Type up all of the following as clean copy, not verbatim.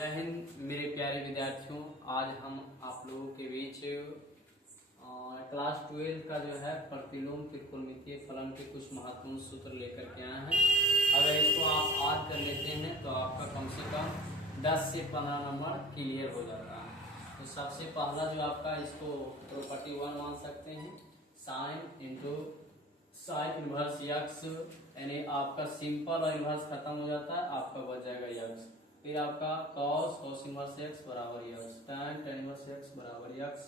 जय हिंद मेरे प्यारे विद्यार्थियों। आज हम आप लोगों के बीच क्लास 12 का जो है प्रतिलोम त्रिकोणमितीय फलन के कुछ महत्वपूर्ण सूत्र लेकर के आए हैं। अगर इसको आप याद कर लेते हैं तो आपका कम से कम 10 से 15 नंबर क्लियर हो जाता है। तो सबसे पहला जो आपका इसको प्रॉपर्टी 1 मान सकते हैं, sine into sine inverse x, यानी आपका सिंपल और इनवर्स खत्म हो जाता है, आपका बच जाएगा यक्स। फिर आपका cos इनवर्स x बराबर यक्स, tan इनवर्स x बराबर यक्स,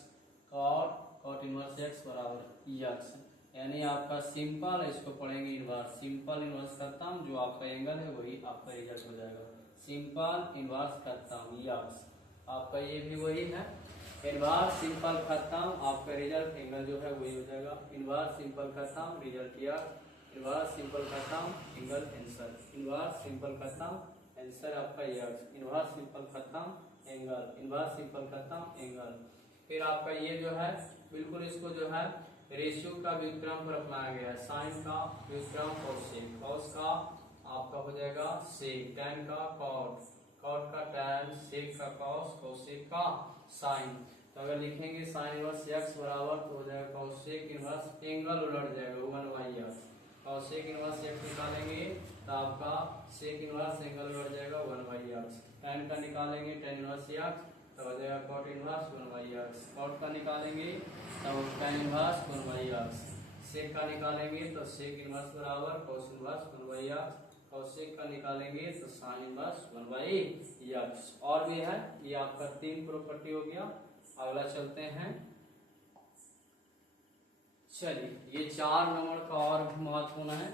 cot इनवर्स x बराबर यक्स, यानी आपका सिंपल, इसको पढ़ेंगे इनवर्स, सिंपल इनवर्स खत्म, जो आपका एंगल है वही आपका रिजल्ट हो जाएगा। सिंपल इनवर्स खत्म यक्स, आपका ये भी वही है, इनवर्स सिंपल खत्म, आपका रिजल्ट एंगल जो है वही हो जाएगा। इनवर्स सिंपल खत्म, रिजल्ट यक्स, इनवर्स सिंपल खत्म, एंगल आंसर, इनवर्स सिंपल खत्म, आंसर आपका यक्स, इनवर्स सिंपल खत्म, एंगल, इनवर्स सिंपल खत्म, एंगल। फिर आपका ये जो है बिल्कुल इसको जो है रेशियो का व्युत्क्रम पर अपनाया गया है, साइन का व्युत्क्रम कोसेक, कॉस का आपका हो जाएगा सेक, टैन का कॉट, कॉट का टैन, सेक का कॉस, कोसेक का साइन। तो अगर लिखेंगे साइन इनवर्स यक्स बराबर तो हो जाएगा कोसेक इनवर्स, एंगल उलट जाएगा 1/x, कोसेक इनवर्स x निकालेंगे तो आपका सेक इनवर्स एंगल बढ़ जाएगा 1/x, tan का निकालेंगे tan इनवर्स x तो हो जाएगा cot इनवर्स 1/x, cot का निकालेंगे तो tan इनवर्स 1/x, सेक का निकालेंगे तो सेक इनवर्स बराबर cos इनवर्स 1/x, कोसेक का निकालेंगे तो sin इनवर्स 1/x। और भी है, ये आपका 3 प्रॉपर्टी हो गया। अगला चलते हैं, चलिए ये 4 नंबर का और महत्वपूर्ण है।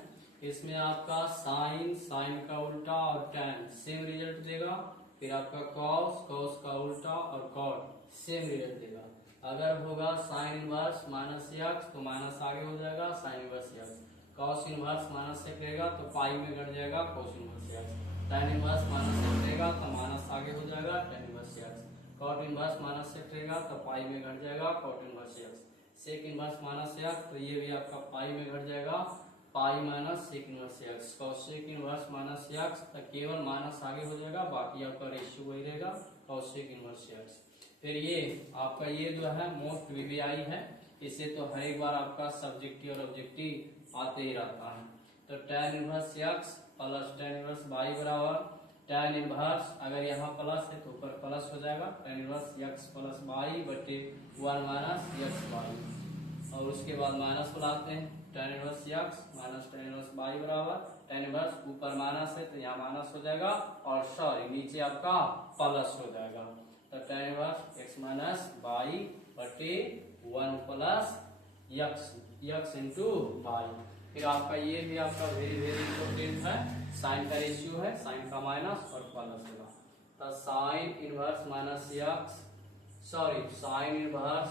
इसमें आपका साइन, साइन का उल्टा और टैन सेम रिजल्ट देगा। फिर आपका कॉस, कॉस का उल्टा और कॉट सेम रिजल्ट देगा। अगर होगा साइन इनवर्स माइनस यक्स तो माइनस आगे हो जाएगा sine inverse x, cos inverse minus से रहेगा तो पाई में घट जाएगा cos inverse x, tan inverse minus से रहेगा तो माइनस आगे हो जाएगा tan inverse x, cot inverse minus से रहेगा तो पाई में घट जाएगा cot inverse x, sec inverse minus x तो ये भी आपका पाई में घट जाएगा pi minus sec inverse x, cosec inverse minus x तो केवल माइनस आगे हो जाएगा, बाकी आपका रेशियो वही रहेगा कॉसेक इनवर्स यक्स। फिर ये आपका ये जो है मोस्ट वीवीआई है, इसे तो हर एक बार आपका सब्जेक्टिव और ऑब्जेक्टिव आते ही रहता है। तो tan inverse x plus tan inverse y बराबर tan इनवर्स, अगर यहाँ प्लस है तो ऊपर प्लस हो जाएगा, tan inverse x plus by बटे 1 माइनस यक्स बाई, और उसके बाद माइनस बुलाते हैं, tan inverse x minus tan inverse y बराबर tan इनवर्स ऊपर माइनस है तो यहाँ माइनस हो जाएगा, और सॉरी नीचे आपका प्लस हो जाएगा। तो tan inverse x minus y बटे 1 plus x, x into y. फिर आपका ये भी आपका वेरी वेरी इंपॉर्टेंट है, साइन का रेशियो है, साइन का माइनस और प्लस होगा। तो sine inverse minus x, sorry sine inverse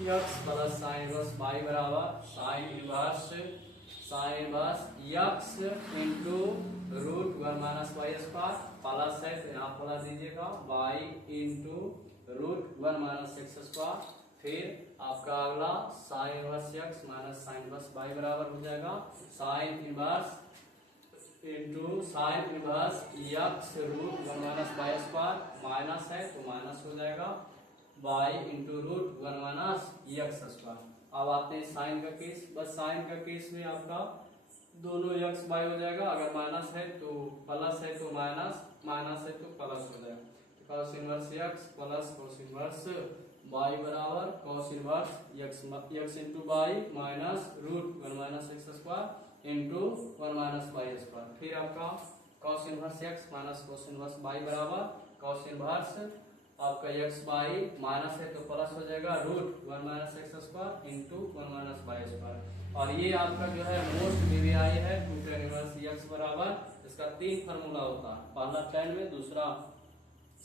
x plus sine inverse y बराबर sine inverse x into root 1 minus y square, plus है तो यहाँ प्लस दीजिएगा, y into root 1 minus x square. फिर आपका अगला sine inverse x minus sine inverse y बराबर हो जाएगा sine inverse into sine inverse x root 1 minus y square, minus है तो माइनस हो जाएगा y into root 1 minus x square. अब आते हैं साइन का केस, बस साइन का केस में आपका दोनों यक्स बाई हो जाएगा, अगर माइनस है तो प्लस है तो माइनस, माइनस है तो प्लस हो जाएगा। Cos inverse x plus cos inverse y बराबर cos inverse x into y minus root 1 minus x square into 1 minus y square. फिर आपका cos inverse x minus cos inverse y बराबर cos inverse आपका x y, minus है तो plus हो जाएगा root 1 minus x square into 1 minus y square. और ये आपका जो है मोस्ट वीवीआई है, 2 tan इनवर्स यक्स बराबर, इसका 3 फार्मूला होता है, पहला tan में, दूसरा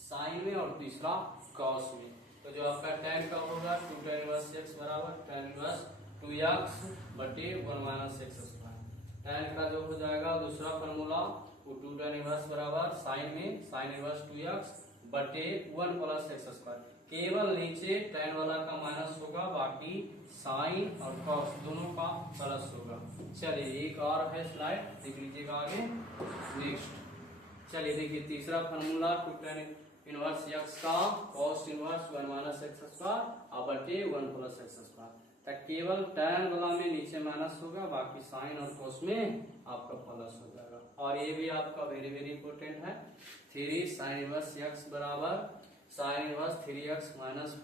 साइन में और तीसरा कॉस में। तो जो आपका tan का होगा 2 tan इनवर्स यक्स बराबर tan इनवर्स 2x बटे 1 माइनस एक्स स्क्वायर। tan का जो हो जाएगा दूसरा फार्मूला वो 2 tan इनवर्स बराबर साइन में साइन इनवर्स 2x बटे 1 प्लस एक्स स्क्वायर, केवल नीचे tan वाला का माइनस होगा, बाकी साइन और कॉस दोनों का प्लस होगा। चलिए एक और है स्लाइड देख लीजिएगा आगे नेक्स्ट। चलिए देखिए तीसरा फार्मूला 2 tan इनवर्स एक्स का cos inverse 1 minus x square और बटे 1 प्लस एक्स स्क्वायर। तो केवल tan वाला में नीचे माइनस होगा, बाकी साइन और कोस में आपका प्लस हो जाएगा। और ये भी आपका वेरी वेरी इंपॉर्टेंट है, 3 साइन इनवर्स एक्स बराबर साइन इनवर्स 3x माइनस